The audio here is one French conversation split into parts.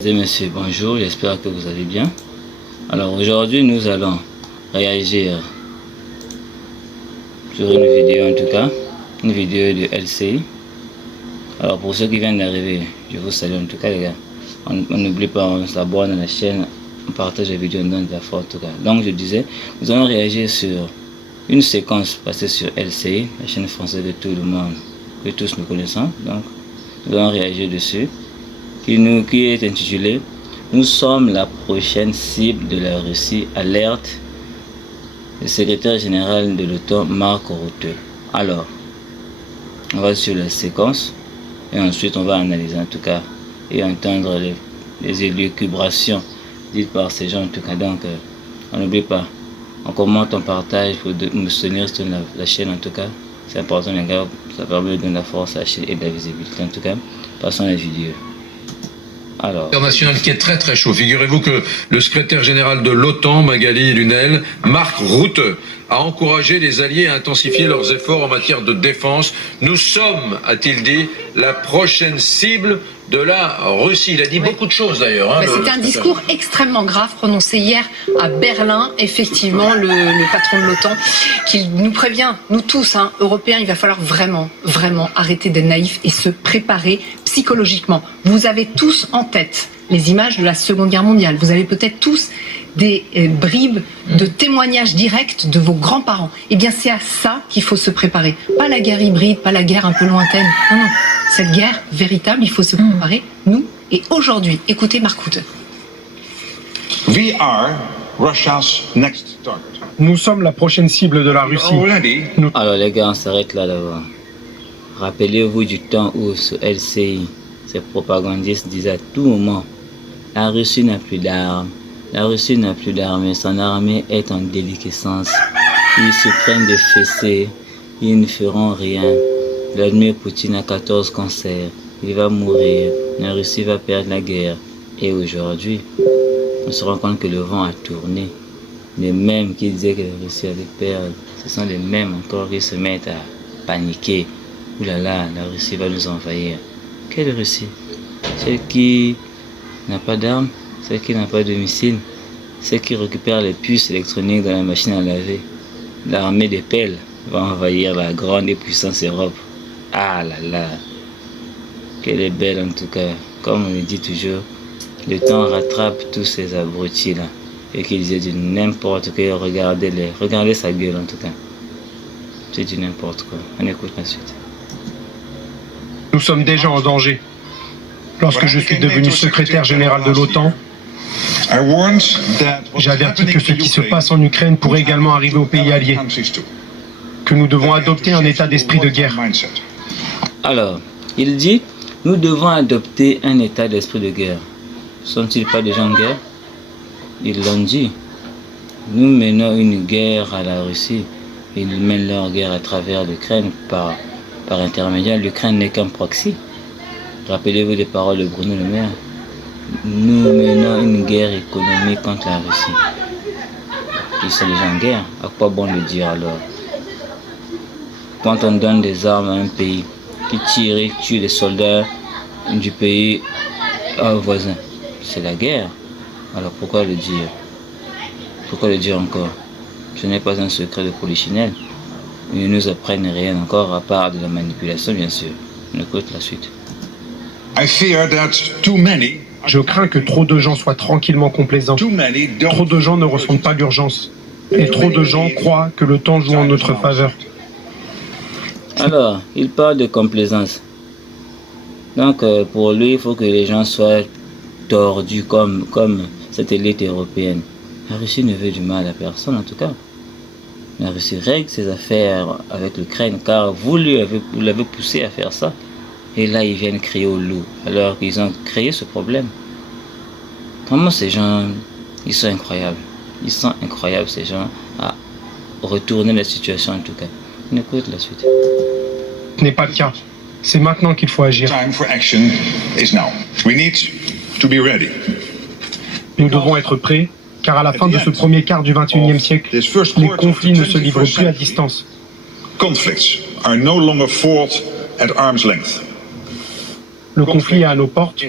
Mesdames et messieurs, bonjour, j'espère que vous allez bien. Alors aujourd'hui nous allons réagir sur une vidéo, en tout cas une vidéo de LCI. Alors pour ceux qui viennent d'arriver, je vous salue en tout cas les gars. On n'oublie pas, on s'abonne à la chaîne, on partage les vidéos, on donne de la force en tout cas. Donc je disais, nous allons réagir sur une séquence passée sur LCI, la chaîne française de tout le monde, que tous nous connaissons. Donc nous allons réagir dessus. Qui est intitulé « Nous sommes la prochaine cible de la Russie, alerte le secrétaire général de l'OTAN Mark Rutte ». Alors, on va sur la séquence et ensuite on va analyser en tout cas et entendre les élucubrations dites par ces gens en tout cas. Donc, on n'oublie pas, on commente, on partage pour nous soutenir sur la chaîne en tout cas. C'est important les gars, ça permet de donner la force à la chaîne et de la visibilité en tout cas. Passons à la vidéo. Alors. International qui est très très chaud. Figurez-vous que le secrétaire général de l'OTAN, Magali Lunel, Mark Rutte, a encouragé les alliés à intensifier leurs efforts en matière de défense. Nous sommes, a-t-il dit, la prochaine cible de la Russie. Il a dit beaucoup de choses d'ailleurs. Hein, C'était un discours extrêmement grave prononcé hier à Berlin. Effectivement, le patron de l'OTAN qui nous prévient, nous tous, hein, Européens, il va falloir vraiment arrêter d'être naïfs et se préparer psychologiquement. Vous avez tous en tête les images de la Seconde Guerre mondiale. Vous avez peut-être tous des bribes de témoignages directs de vos grands-parents. Eh bien, c'est à ça qu'il faut se préparer. Pas la guerre hybride, pas la guerre un peu lointaine. Non, non. Cette guerre véritable, il faut se préparer, nous et aujourd'hui. Écoutez Mark Rutte. We are Russia's next target. Nous sommes la prochaine cible de la Russie. Alors les gars, on s'arrête là d'abord. Rappelez-vous du temps où sur LCI, ces propagandistes disaient à tout moment, la Russie n'a plus d'armes, la Russie n'a plus d'armée, son armée est en déliquescence, ils se prennent des fessées, ils ne feront rien. Vladimir Poutine a 14 cancers, il va mourir, la Russie va perdre la guerre. Et aujourd'hui, on se rend compte que le vent a tourné. Les mêmes qui disaient que la Russie allait perdre, ce sont les mêmes encore qui se mettent à paniquer. Ouh là là, la Russie va nous envahir. Quelle Russie? Celle qui n'a pas d'armes, celle qui n'a pas de missiles, celle qui récupère les puces électroniques dans la machine à laver. L'armée des pelles va envahir la grande et puissante Europe. Ah là là, qu'elle est belle en tout cas. Comme on le dit toujours, le temps rattrape tous ces abrutis là. Et qu'ils disaient du n'importe quoi. Regardez sa gueule en tout cas. C'est du n'importe quoi. On écoute la suite. Nous sommes déjà en danger. Lorsque je suis devenu secrétaire général de l'OTAN, j'ai averti que ce qui se passe en Ukraine pourrait également arriver aux pays alliés, que nous devons adopter un état d'esprit de guerre. Alors, il dit, nous devons adopter un état d'esprit de guerre. Sont-ils pas déjà en guerre? Ils l'ont dit. Nous menons une guerre à la Russie. Ils mènent leur guerre à travers l'Ukraine par intermédiaire. L'Ukraine n'est qu'un proxy. Rappelez-vous les paroles de Bruno Le Maire. Nous menons une guerre économique contre la Russie. Ils sont déjà en guerre. À quoi bon le dire alors? Quand on donne des armes à un pays qui tire et tue les soldats du pays voisin, c'est la guerre. Alors pourquoi le dire? Pourquoi le dire encore? Ce n'est pas un secret de polichinelle. Ils ne nous apprennent rien encore à part de la manipulation bien sûr. On écoute la suite. Je crains que trop de gens soient tranquillement complaisants. Trop de gens ne ressentent pas l'urgence. Et trop de gens croient que le temps joue en notre faveur. Alors, il parle de complaisance. Donc pour lui, il faut que les gens soient tordus comme cette élite européenne. La Russie ne veut du mal à personne en tout cas. La Russie règle ses affaires avec l'Ukraine car vous l'avez poussé à faire ça. Et là, ils viennent crier au loup alors qu'ils ont créé ce problème. Comment ces gens, ils sont incroyables. Ils sont incroyables ces gens à retourner la situation en tout cas. On écoute la suite. Ce n'est pas le cas. C'est maintenant qu'il faut agir. Nous devons être prêts, car à la fin de ce premier quart du XXIe siècle, les conflits ne se livrent plus à distance. Le conflit est à nos portes.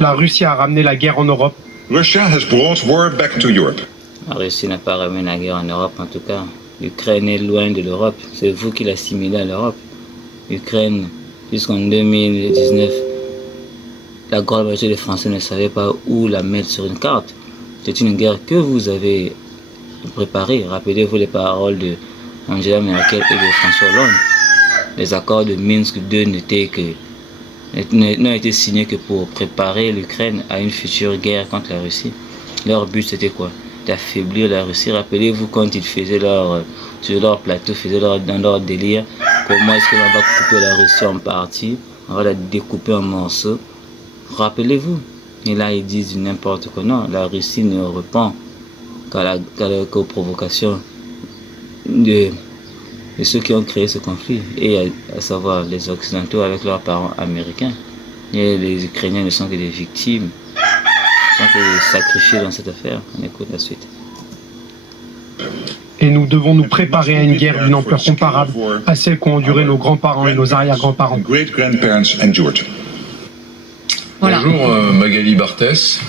La Russie a ramené la guerre en Europe. Russia has brought war back to Europe. La Russie n'a pas ramené la guerre en Europe, en tout cas. L'Ukraine est loin de l'Europe. C'est vous qui l'assimilez à l'Europe. L'Ukraine, jusqu'en 2019, la grande majorité des Français ne savaient pas où la mettre sur une carte. C'est une guerre que vous avez préparée. Rappelez-vous les paroles de Angela Merkel et de François Hollande. Les accords de Minsk II n'ont été signés que pour préparer l'Ukraine à une future guerre contre la Russie. Leur but c'était quoi? D'affaiblir la Russie. Rappelez-vous quand ils faisaient sur leur plateau, dans leur délire, comment est-ce qu'on va couper la Russie en parties, on va la découper en morceaux. Rappelez-vous. Et là ils disent n'importe quoi. Non, la Russie ne répond qu'aux provocations de ceux qui ont créé ce conflit, et à savoir les Occidentaux avec leurs parents américains. Et les Ukrainiens ne sont que des victimes, ne sont que des sacrifiés dans cette affaire. On écoute la suite. Et nous devons nous préparer à une guerre d'une ampleur comparable à celle qu'ont enduré nos grands-parents et nos arrière-grands-parents. Voilà. Bonjour Magali Barthès.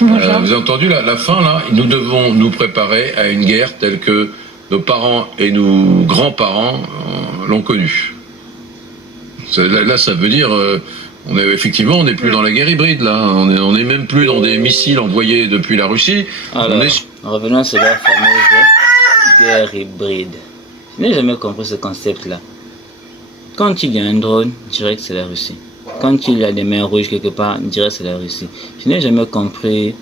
Vous avez entendu la fin là? Nous devons nous préparer à une guerre telle que nos parents et nos grands-parents l'ont connue. Là, ça veut dire, on n'est plus dans la guerre hybride là. On est même plus dans des missiles envoyés depuis la Russie. Alors, revenons sur la fameuse guerre hybride. Je n'ai jamais compris ce concept-là. Quand il y a un drone, je dirais que c'est la Russie. Quand il y a des mains rouges quelque part, je dirais que c'est la Russie. Je n'ai jamais compris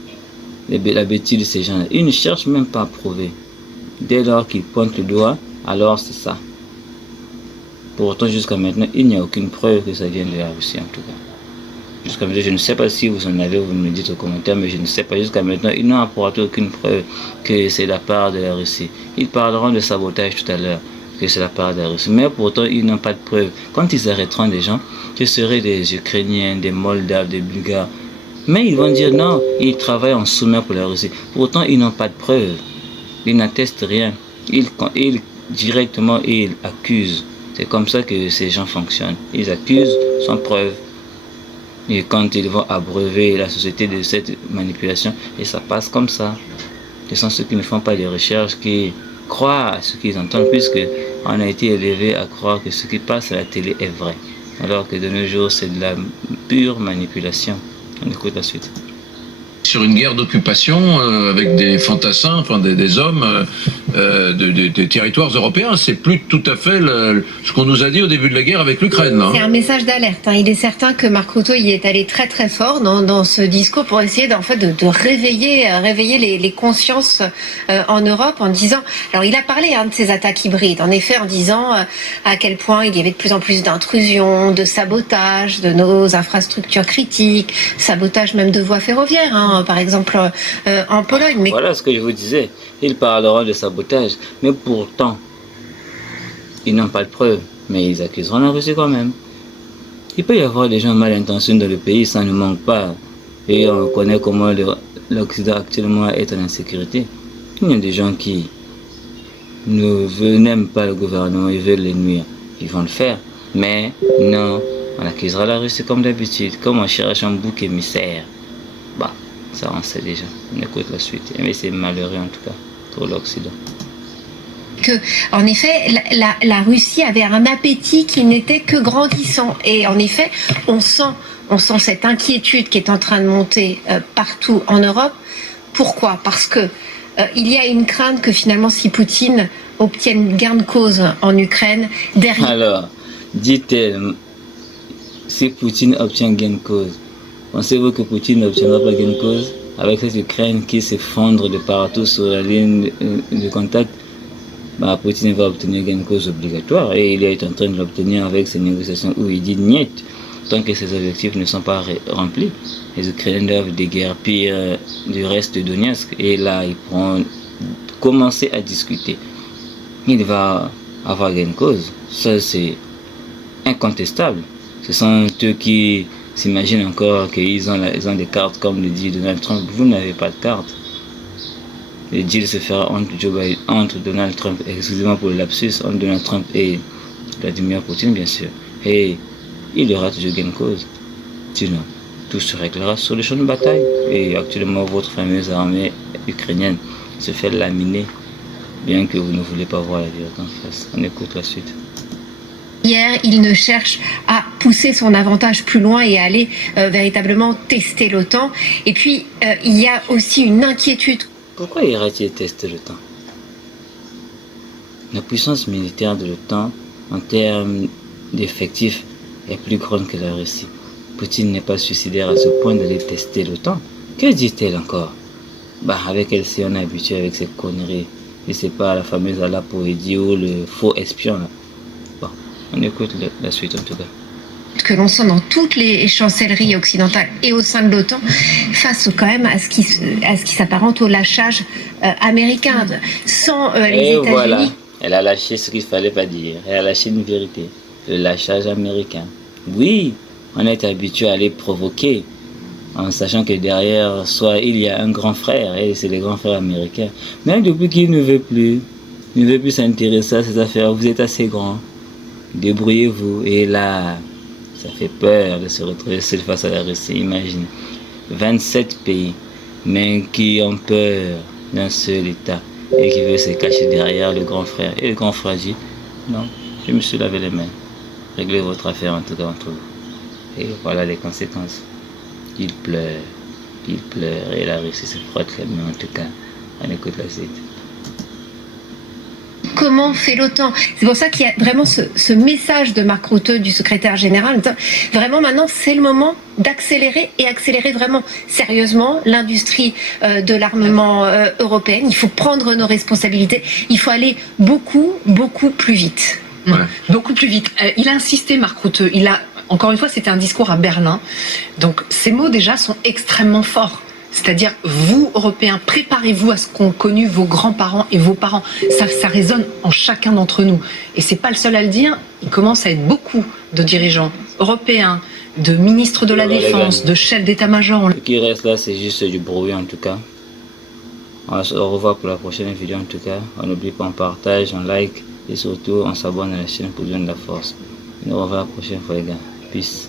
la bêtise de ces gens-là. Ils ne cherchent même pas à prouver. Dès lors qu'ils pointent le doigt, alors c'est ça. Pourtant, jusqu'à maintenant, il n'y a aucune preuve que ça vienne de la Russie, en tout cas. Jusqu'à maintenant, je ne sais pas si vous en avez, vous me le dites aux commentaires, mais je ne sais pas. Jusqu'à maintenant, ils n'ont apporté aucune preuve que c'est la part de la Russie. Ils parleront de sabotage tout à l'heure, que c'est la part de la Russie. Mais pourtant, ils n'ont pas de preuve. Quand ils arrêteront des gens, ce seraient des Ukrainiens, des Moldaves, des Bulgares. Mais ils vont dire non, ils travaillent en sous-main pour la Russie. Pourtant, ils n'ont pas de preuve. Ils n'attestent rien. Ils directement, ils accusent. C'est comme ça que ces gens fonctionnent. Ils accusent sans preuve. Et quand ils vont abreuver la société de cette manipulation, et ça passe comme ça. Ce sont ceux qui ne font pas de recherches, qui croient à ce qu'ils entendent, puisque on a été élevé à croire que ce qui passe à la télé est vrai. Alors que de nos jours, c'est de la pure manipulation. On écoute la suite. Sur une guerre d'occupation avec des fantassins, enfin des hommes des territoires européens. C'est plus tout à fait ce qu'on nous a dit au début de la guerre avec l'Ukraine. C'est un message d'alerte. Il est certain que Marc Rutte y est allé très très fort dans ce discours pour essayer de réveiller les consciences en Europe en disant... Alors il a parlé de ces attaques hybrides, en effet, en disant à quel point il y avait de plus en plus d'intrusions, de sabotage de nos infrastructures critiques, sabotage même de voies ferroviaires, par exemple en Pologne. Mais... Voilà ce que je vous disais. Ils parleront de sabotage, mais pourtant, ils n'ont pas de preuves. Mais ils accuseront la Russie quand même. Il peut y avoir des gens mal intentionnés dans le pays, ça ne manque pas. Et on connaît comment l'Occident actuellement est en insécurité. Il y a des gens qui n'aiment pas le gouvernement, ils veulent les nuire. Ils vont le faire. Mais non, on accusera la Russie comme d'habitude, comme on cherche un bouc émissaire. Bah, ça on sait déjà. On écoute la suite. Mais c'est malheureux en tout cas pour l'Occident. En effet, la Russie avait un appétit qui n'était que grandissant. Et en effet, on sent cette inquiétude qui est en train de monter partout en Europe. Pourquoi? Parce que il y a une crainte que finalement, si Poutine obtienne gain de cause en Ukraine, derrière... Alors, dit-elle, si Poutine obtient gain de cause, pensez-vous que Poutine n'obtiendra pas gain de cause avec cette Ukraine qui s'effondre de partout sur la ligne de contact? Bah, Poutine va obtenir gain de cause obligatoire et il est en train de l'obtenir avec ses négociations où il dit niet tant que ses objectifs ne sont pas remplis. Les Ukrainiens doivent déguerpir du reste de Donetsk et là ils pourront commencer à discuter. Il va avoir gain de cause, ça c'est incontestable. Ce sont eux qui s'imaginent encore qu'ils ont des cartes comme le dit Donald Trump. Vous n'avez pas de carte. Le deal se fera entre Donald Trump, excusez-moi pour le lapsus, entre Donald Trump et Vladimir Poutine, bien sûr. Et il y aura toujours gain de cause. Sinon, tout se réglera sur le champ de bataille. Et actuellement, votre fameuse armée ukrainienne se fait laminer, bien que vous ne voulez pas voir la vérité en face. On écoute la suite. Hier, il ne cherche à pousser son avantage plus loin et à aller véritablement tester l'OTAN. Et puis, il y a aussi une inquiétude. Pourquoi irait-il tester l'OTAN? La puissance militaire de l'OTAN, en termes d'effectifs, est plus grande que la Russie. Poutine n'est pas suicidaire à ce point d'aller tester l'OTAN. Que dit-elle encore? Avec elle, si on est habitué avec ces conneries. Et c'est pas la fameuse Alapoédie ou le faux espion là. On écoute la suite en tout cas. Que l'on sent dans toutes les chancelleries occidentales et au sein de l'OTAN, face quand même à ce qui s'apparente au lâchage américain. Sans les États-Unis. Voilà, elle a lâché ce qu'il ne fallait pas dire. Elle a lâché une vérité. Le lâchage américain. Oui, on est habitué à les provoquer, en sachant que derrière soi, il y a un grand frère, et c'est le grand frère américain. Mais depuis qu'il ne veut plus s'intéresser à ces affaires, vous êtes assez grand. Débrouillez-vous. Et là, ça fait peur de se retrouver seul face à la Russie. Imagine, 27 pays, mais qui ont peur d'un seul État et qui veut se cacher derrière le grand frère. Et le grand frère dit, non, je me suis lavé les mains. Réglez votre affaire en tout cas entre vous. Et voilà les conséquences. Il pleure, et la Russie se frotte les mains en tout cas. On écoute la suite. Comment fait l'OTAN? C'est pour ça qu'il y a vraiment ce message de Mark Rutte, du secrétaire général. Vraiment maintenant, c'est le moment d'accélérer et accélérer vraiment sérieusement l'industrie de l'armement européenne. Il faut prendre nos responsabilités. Il faut aller beaucoup plus vite. Ouais. Beaucoup plus vite. Il a insisté, Mark Rutte. Encore une fois, c'était un discours à Berlin. Donc, ces mots déjà sont extrêmement forts. C'est-à-dire, vous, Européens, préparez-vous à ce qu'ont connu vos grands-parents et vos parents. Ça résonne en chacun d'entre nous. Et c'est pas le seul à le dire. Il commence à être beaucoup de dirigeants européens, de ministres de la Défense, de chefs d'état-major. Ce qui reste là, c'est juste du bruit en tout cas. On se revoit pour la prochaine vidéo en tout cas. On n'oublie pas, on partage, on like et surtout on s'abonne à la chaîne pour donner de la force. On se revoit la prochaine fois les gars. Peace.